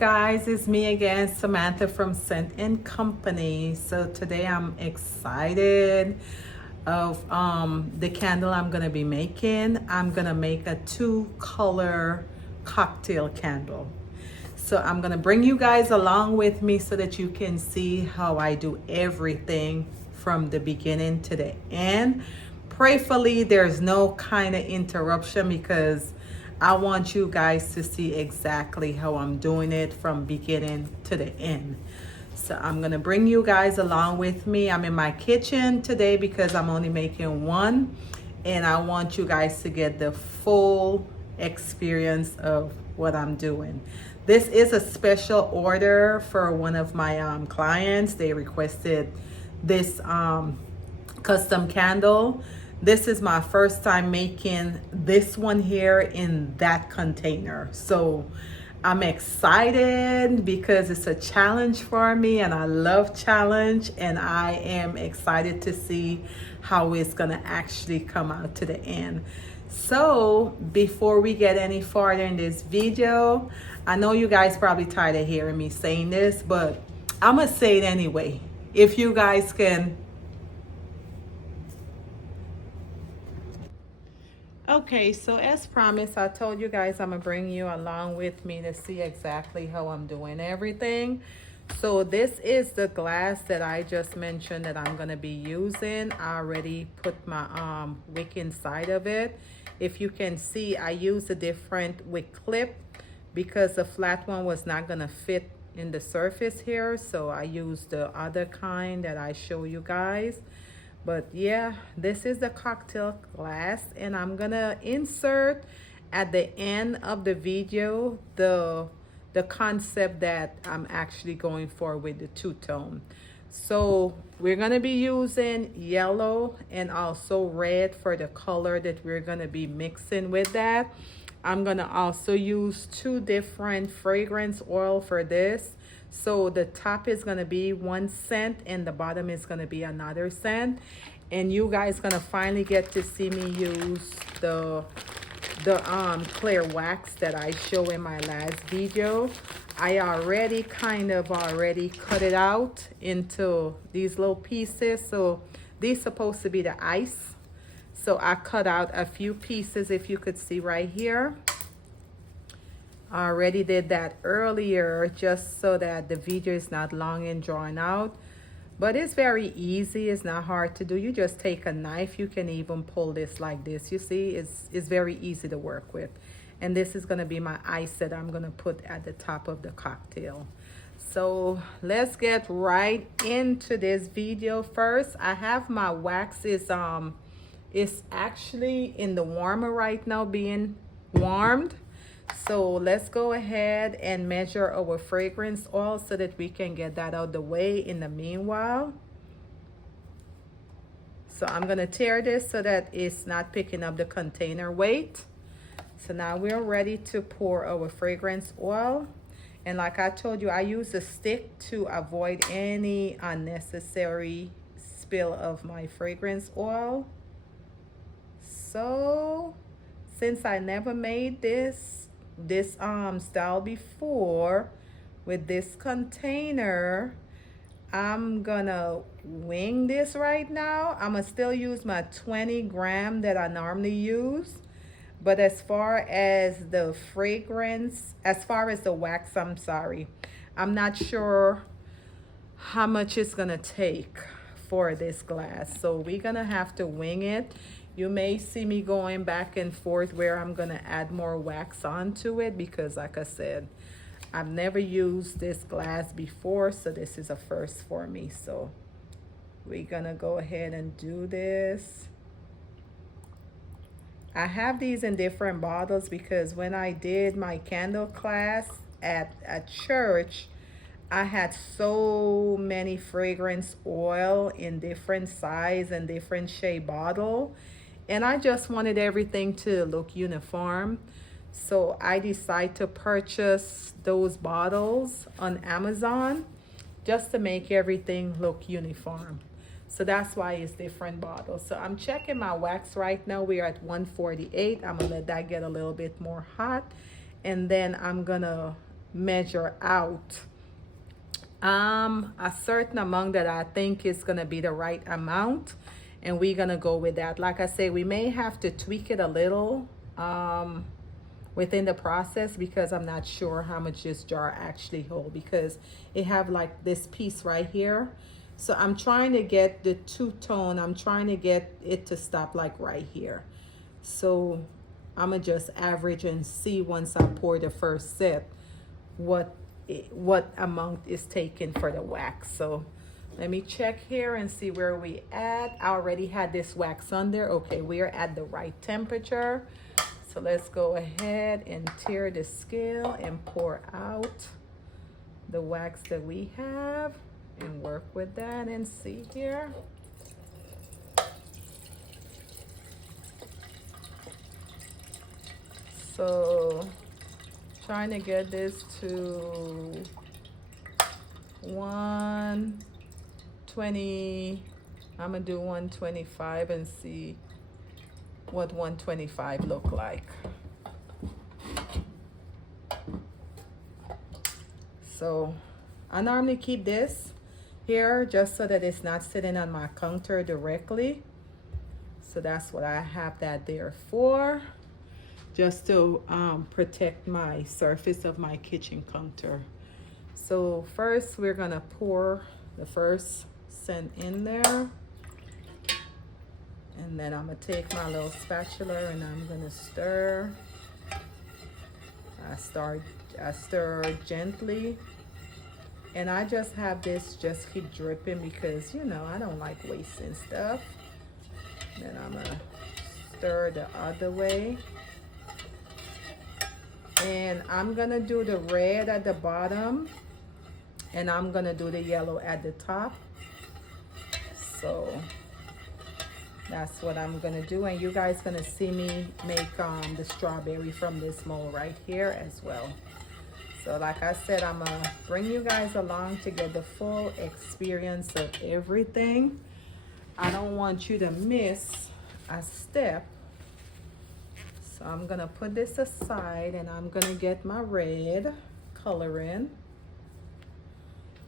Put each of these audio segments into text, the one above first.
guys, it's me again, Samantha from Scent and Company. So today I'm excited of the candle I'm gonna be making. I'm gonna make a 2-color cocktail candle. So I'm gonna bring you guys along with me so that you can see how I do everything from the beginning to the end. Prayerfully, there's no kind of interruption because I want you guys to see exactly how I'm doing it from beginning to the end. So I'm gonna bring you guys along with me. I'm in my kitchen today because I'm only making one, and I want you guys to get the full experience of what I'm doing. This is a special order for one of my clients. They requested this custom candle. This is my first time making this one here in that container. So I'm excited because it's a challenge for me, and I love challenge, and I am excited to see how it's gonna actually come out to the end. So before we get any farther in this video, I know you guys probably tired of hearing me saying this, but I'm gonna say it anyway. If you guys can. Okay, so as promised, I told you guys I'm gonna bring you along with me to see exactly how I'm doing everything. So this is the glass that I just mentioned that I'm gonna be using. I already put my wick inside of it. If you can see, I used a different wick clip because the flat one was not gonna fit in the surface here. So I used the other kind that I show you guys. But yeah, this is the cocktail glass, and I'm gonna insert at the end of the video the concept that I'm actually going for with the two-tone. So we're gonna be using yellow and also red for the color that we're gonna be mixing with that. I'm gonna also use 2 different fragrance oil for this. So the top is gonna be 1 scent and the bottom is gonna be another scent. And you guys gonna finally get to see me use the clear wax that I show in my last video. I already cut it out into these little pieces. So these supposed to be the ice. So I cut out a few pieces, if you could see right here. I already did that earlier just so that the video is not long and drawn out. But it's very easy. It's not hard to do. You just take a knife. You can even pull this like this. You see, it's very easy to work with. And this is going to be my ice that I'm going to put at the top of the cocktail. So let's get right into this video first. I have my wax is actually in the warmer right now, being warmed. So let's go ahead and measure our fragrance oil so that we can get that out of the way in the meanwhile. So I'm gonna tear this so that it's not picking up the container weight. So now we're ready to pour our fragrance oil. And like I told you, I use a stick to avoid any unnecessary spill of my fragrance oil. So since I never made this style before with this container, I'm gonna wing this right now. I'm gonna still use my 20 gram that I normally use, but as far as the fragrance, as far as the wax, I'm not sure how much it's gonna take for this glass, so we're gonna have to wing it. You may see me going back and forth where I'm gonna add more wax onto it because, like I said, I've never used this glass before, so this is a first for me. So we're gonna go ahead and do this. I have these in different bottles because when I did my candle class at church, I had so many fragrance oil in different size and different shade bottle. And I just wanted everything to look uniform. So I decided to purchase those bottles on Amazon just to make everything look uniform. So that's why it's different bottles. So I'm checking my wax right now. We are at 148. I'm gonna let that get a little bit more hot. And then I'm gonna measure out a certain amount that I think is gonna be the right amount, and we're gonna go with that. Like I say, we may have to tweak it a little within the process, because I'm not sure how much this jar actually hold, because it have like this piece right here. So I'm trying to get the two-tone, I'm trying to get it to stop like right here. So I'm gonna just average and see once I pour the first set what amount is taken for the wax. So let me check here and see where we at. I already had this wax on there. Okay, we are at the right temperature. So let's go ahead and tear the scale and pour out the wax that we have and work with that and see here. So trying to get this to 120. I'm gonna do 125 and see what 125 look like. So I normally keep this here just so that it's not sitting on my counter directly. So that's what I have that there for, just to protect my surface of my kitchen counter. So first we're gonna pour the first scent in there, and then I'm gonna take my little spatula and I'm gonna stir. I stir gently, and I just have this just keep dripping because, you know, I don't like wasting stuff. Then I'm gonna stir the other way. And I'm gonna do the red at the bottom, and I'm gonna do the yellow at the top. So that's what I'm gonna do, and you guys gonna see me make the strawberry from this mold right here as well. So like I said, I'm gonna bring you guys along to get the full experience of everything. I don't want you to miss a step. So I'm gonna put this aside, and I'm gonna get my red color in.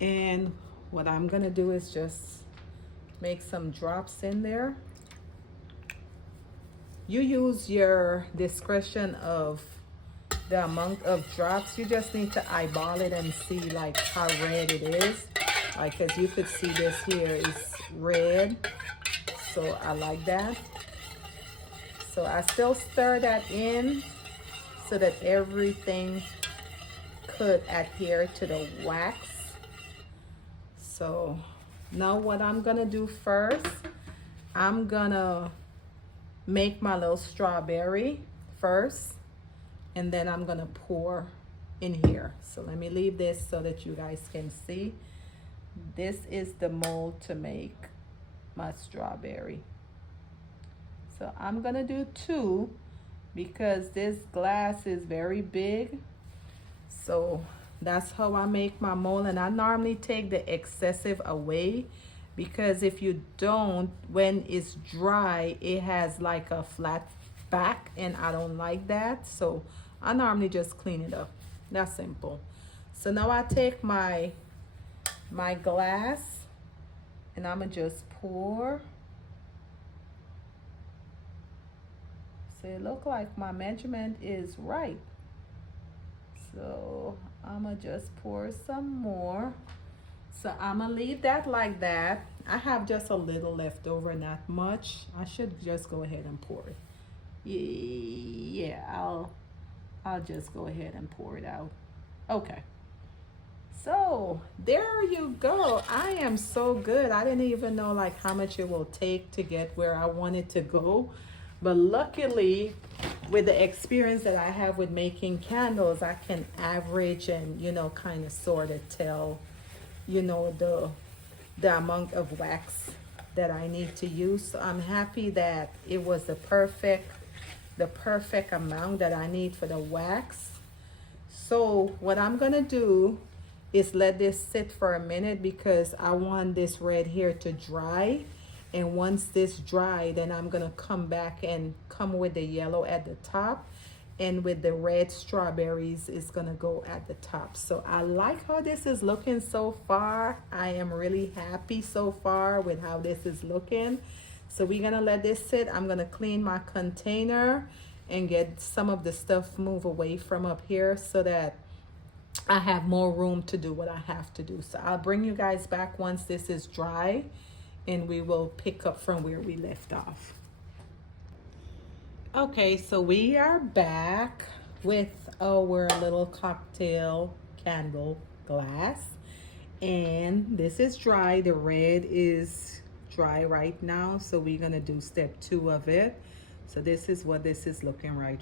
And what I'm gonna do is just make some drops in there. You use your discretion of the amount of drops. You just need to eyeball it and see like how red it is. Like, as you could see, this here is red, so I like that. So I still stir that in so that everything could adhere to the wax. So now what I'm gonna do first, I'm gonna make my little strawberry first, and then I'm gonna pour in here. So let me leave this so that you guys can see. This is the mold to make my strawberry. So I'm gonna do 2 because this glass is very big. So that's how I make my mold, and I normally take the excessive away, because if you don't, when it's dry, it has like a flat back, and I don't like that. So I normally just clean it up. That's simple. So now I take my glass, and I'm gonna just pour. So it look like my measurement is right. So I'm gonna just pour some more. So I'm gonna leave that like that. I have just a little left over, not much. I should just go ahead and pour it. Yeah, I'll just go ahead and pour it out. Okay. So there you go. I am so good. I didn't even know like how much it will take to get where I wanted to go. But luckily, with the experience that I have with making candles, I can average and, you know, kind of sort of tell, you know, the amount of wax that I need to use. So I'm happy that it was the perfect amount that I need for the wax. So what I'm gonna do is let this sit for a minute, because I want this red here to dry. And once this dry, then I'm gonna come back and come with the yellow at the top, and with the red strawberries is gonna go at the top. So I like how this is looking so far. I am really happy so far with how this is looking. So we're gonna let this sit. I'm gonna clean my container and get some of the stuff move away from up here so that I have more room to do what I have to do. So I'll bring you guys back once this is dry and we will pick up from where we left off. Okay, so we are back with our little cocktail candle glass, and this is dry. The red is dry right now, so we're gonna do step 2 of it. So this is what this is looking like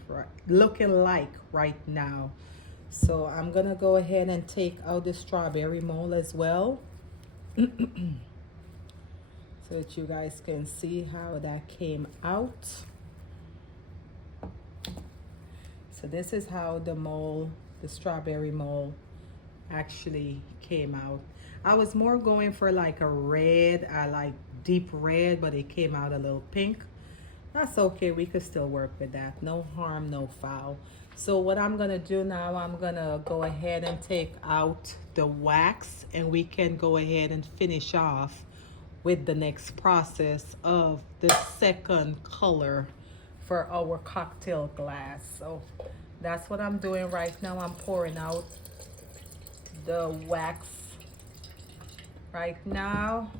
right now. So I'm gonna go ahead and take out the strawberry mold as well so that you guys can see how that came out. So this is how the mold, the strawberry mold, actually came out. I was more going for like a red, I like deep red, but it came out a little pink. That's okay, we could still work with that. No harm, no foul. So what I'm gonna do now, I'm gonna go ahead and take out the wax, and we can go ahead and finish off with the next process of the second color for our cocktail glass. So that's what I'm doing right now. I'm pouring out the wax right now.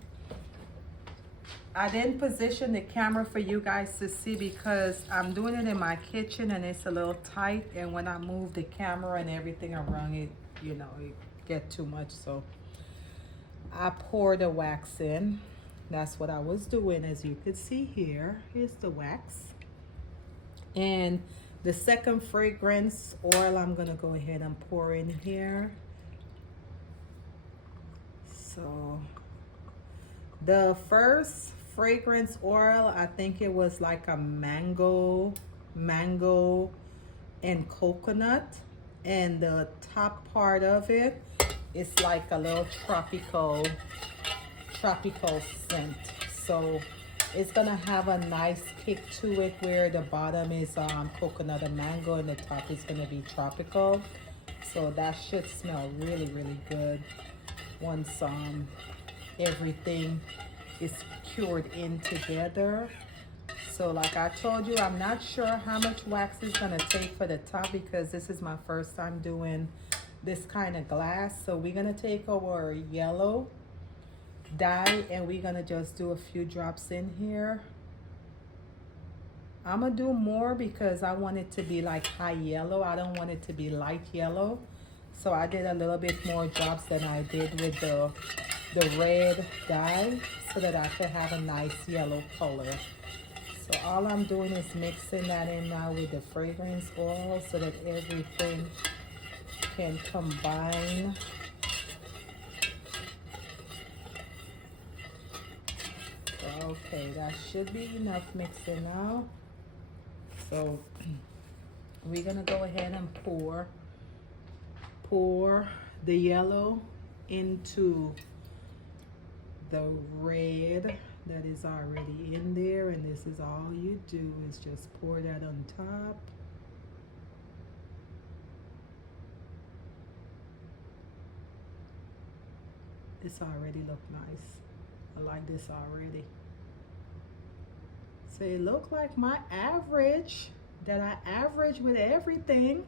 I didn't position the camera for you guys to see because I'm doing it in my kitchen and it's a little tight, and when I move the camera and everything around it, you know, it get too much. So I pour the wax in. That's what I was doing. As you could see here, here's the wax. And the second fragrance oil I'm gonna go ahead and pour in here. So the first fragrance oil, I think it was like a mango and coconut, and the top part of it is like a little tropical scent. So it's gonna have a nice kick to it where the bottom is coconut and mango and the top is gonna be tropical. So that should smell really, really good once everything is cured in together. So like I told you, I'm not sure how much wax is gonna take for the top because this is my first time doing this kind of glass. So we're gonna take our yellow dye and we're gonna just do a few drops in here. I'm gonna do more because I want it to be like high yellow. I don't want it to be light yellow. So I did a little bit more drops than I did with the red dye so that I could have a nice yellow color. So all I'm doing is mixing that in now with the fragrance oil so that everything can combine. Okay, that should be enough mixing now. So we're gonna go ahead and pour the yellow into the red that is already in there, and this is all you do is just pour that on top. This already look nice. I like this already. So it look like my average that I average with everything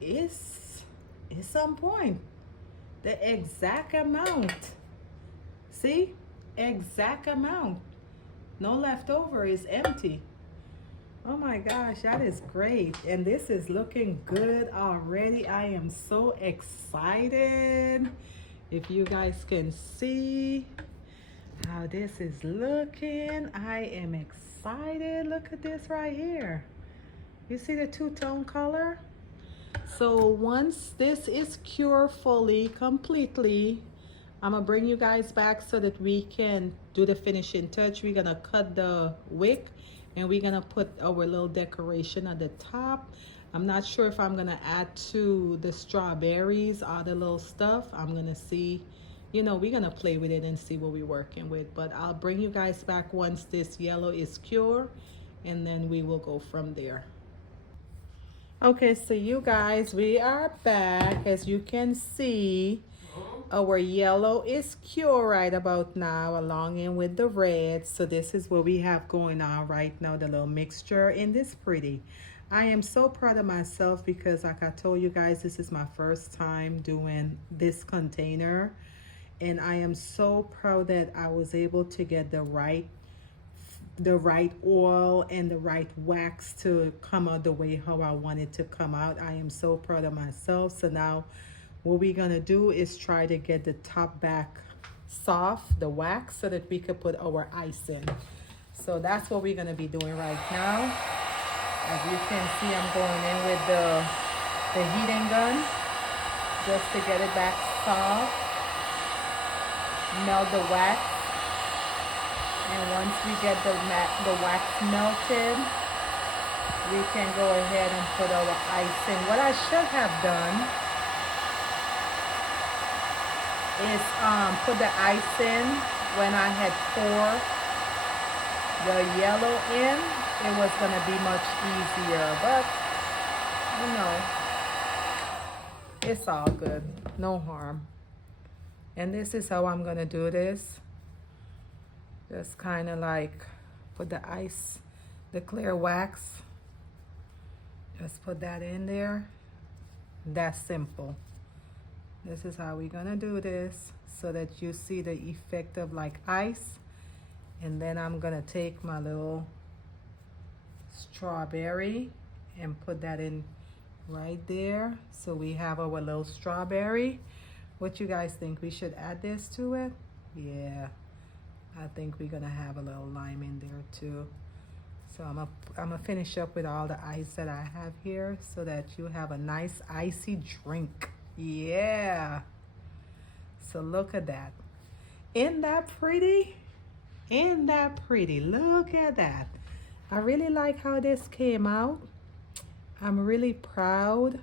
is on point. The exact amount. See? Exact amount. No leftover, is empty. Oh my gosh, that is great. And this is looking good already. I am so excited. If you guys can see how this is looking, I am excited. Look at this right here. You see the two-tone color? So once this is cured fully, completely, I'm gonna bring you guys back so that we can do the finishing touch. We're gonna cut the wick and we're gonna put our little decoration at the top. I'm not sure if I'm gonna add to the strawberries or the little stuff. I'm gonna see, you know, we're gonna play with it and see what we're working with. But I'll bring you guys back once this yellow is cured, and then we will go from there. Okay, so you guys, we are back. As you can see, our yellow is cured right about now, along in with the red. So this is what we have going on right now, the little mixture in this pretty. I am so proud of myself because like I told you guys, this is my first time doing this container. And I am so proud that I was able to get the right oil and the right wax to come out the way how I want it to come out. I am so proud of myself. So now what we're gonna do is try to get the top back soft, the wax, so that we could put our ice in. So that's what we're gonna be doing right now. As you can see, I'm going in with the heating gun just to get it back soft. Melt the wax. And once we get the wax melted, we can go ahead and put our ice in. What I should have done is put the ice in when I had poured the yellow in. It was going to be much easier, but you know, it's all good, no harm. And this is how I'm going to do this. Just kind of like put the ice, the clear wax, just put that in there. That's simple. This is how we're gonna do this so that you see the effect of like ice. And then I'm gonna take my little strawberry and put that in right there. So we have our little strawberry. What you guys think? We should add this to it? Yeah. I think we're gonna have a little lime in there too. So I'm gonna finish up with all the ice that I have here so that you have a nice icy drink. Yeah. So look at that. Isn't that pretty? Isn't that pretty? Look at that. I really like how this came out. I'm really proud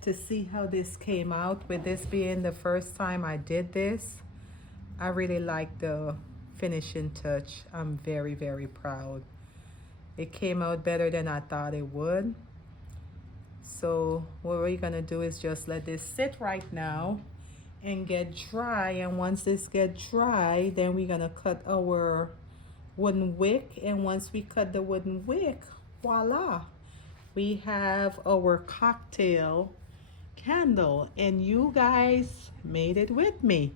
to see how this came out, with this being the first time I did this. I really like the finishing touch. I'm very, very proud. It came out better than I thought it would. So what we're gonna do is just let this sit right now and get dry. And once this gets dry, then we're gonna cut our wooden wick. And once we cut the wooden wick, voila, we have our cocktail candle. And you guys made it with me.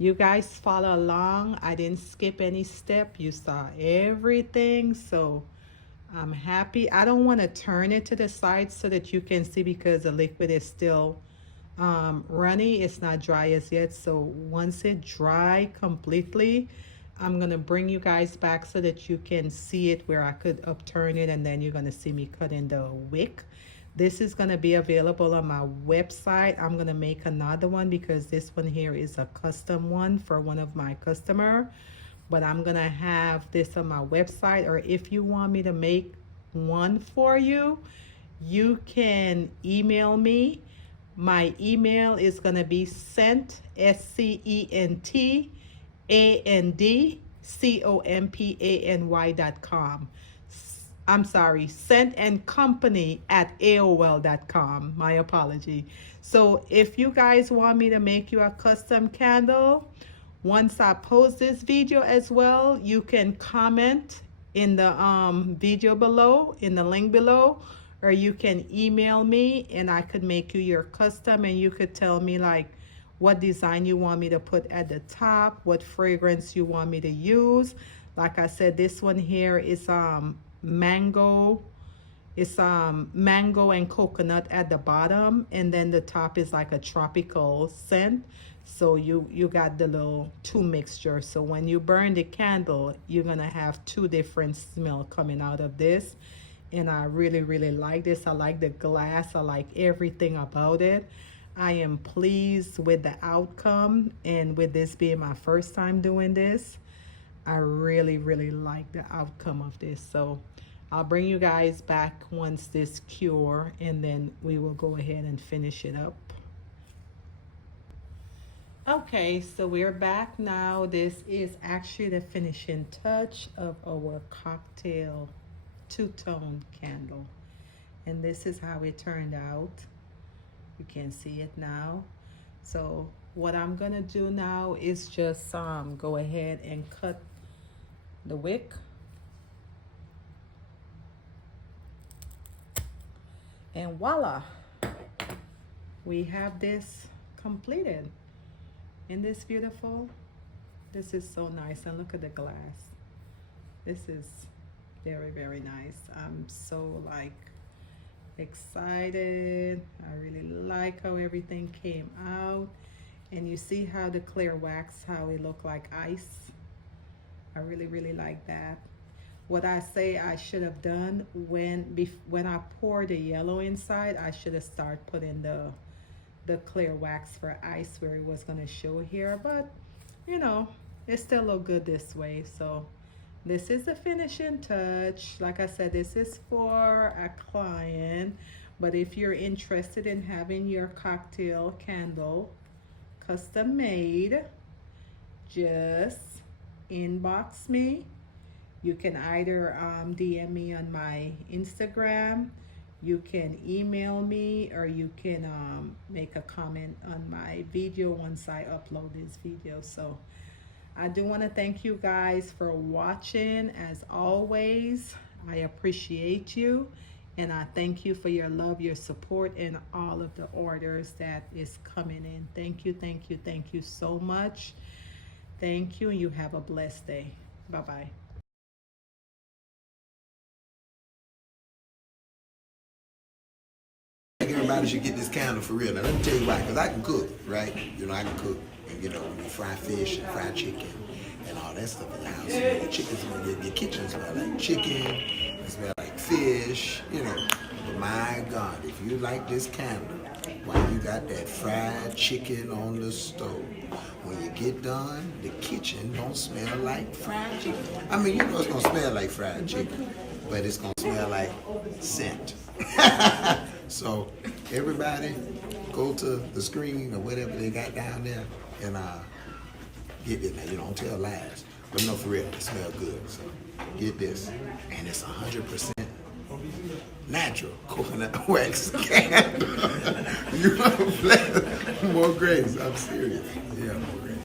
You guys follow along. I didn't skip any step. You saw everything. So I'm happy. I don't want to turn it to the side so that you can see because the liquid is still runny. It's not dry as yet. So once it dry completely, I'm going to bring you guys back so that you can see it where I could upturn it. And then you're going to see me cut in the wick. This is going to be available on my website. I'm going to make another one because this one here is a custom one for one of my customer. But I'm going to have this on my website. Or if you want me to make one for you, you can email me. My email is going to be SCEINT, SCEINTANDCOMPANY.com. I'm sorry, scentandcompany@AOL.com. My apology. So if you guys want me to make you a custom candle, once I post this video as well, you can comment in the video below, in the link below, or you can email me and I could make you your custom, and you could tell me like what design you want me to put at the top, what fragrance you want me to use. Like I said, this one here is mango. It's mango and coconut at the bottom, and then the top is like a tropical scent. So you got the little two mixture. So when you burn the candle, you're gonna have two different smell coming out of this. And I really, really like this. I like the glass. I like everything about it. I am pleased with the outcome, and with this being my first time doing this, I really, really like the outcome of this. So I'll bring you guys back once this cure, and then we will go ahead and finish it up. Okay, so we're back now. This is actually the finishing touch of our cocktail two-tone candle. And this is how it turned out. You can see it now. So what I'm gonna do now is just go ahead and cut the wick. And voila, we have this completed. Isn't this beautiful? This is so nice. And look at the glass. This is very, very nice. I'm so like excited. I really like how everything came out. And you see how the clear wax, how it looked like ice. I really, really like that. What I say I should have done when I pour the yellow inside, I should have started putting the clear wax for ice where it was gonna show here, but you know, it still look good this way. So this is the finishing touch. Like I said, this is for a client, but if you're interested in having your cocktail candle custom made, just inbox me. You can either DM me on my Instagram, you can email me, or you can make a comment on my video once I upload this video. So I do want to thank you guys for watching. As always, I appreciate you, and I thank you for your love, your support, and all of the orders that is coming in. Thank you, thank you, thank you so much. Thank you, and you have a blessed day. Bye-bye. Everybody should get this candle for real. Now let me tell you why, because I can cook, right? You know, I can cook, and you know, when you fry fish and fry chicken and all that stuff in your house, you know, your chicken smell, your kitchen smell like chicken, it smell like fish, you know. But my God, if you like this candle, while you got that fried chicken on the stove, when you get done, the kitchen don't smell like fried chicken. I mean, you know it's gonna smell like fried chicken, but it's gonna smell like scent. So everybody go to the screen or whatever they got down there and get this. Now, you don't tell lies, but no, for real, it smells good. So get this, and it's 100% natural coconut wax candle. You want more grace? I'm serious. Yeah, more grace.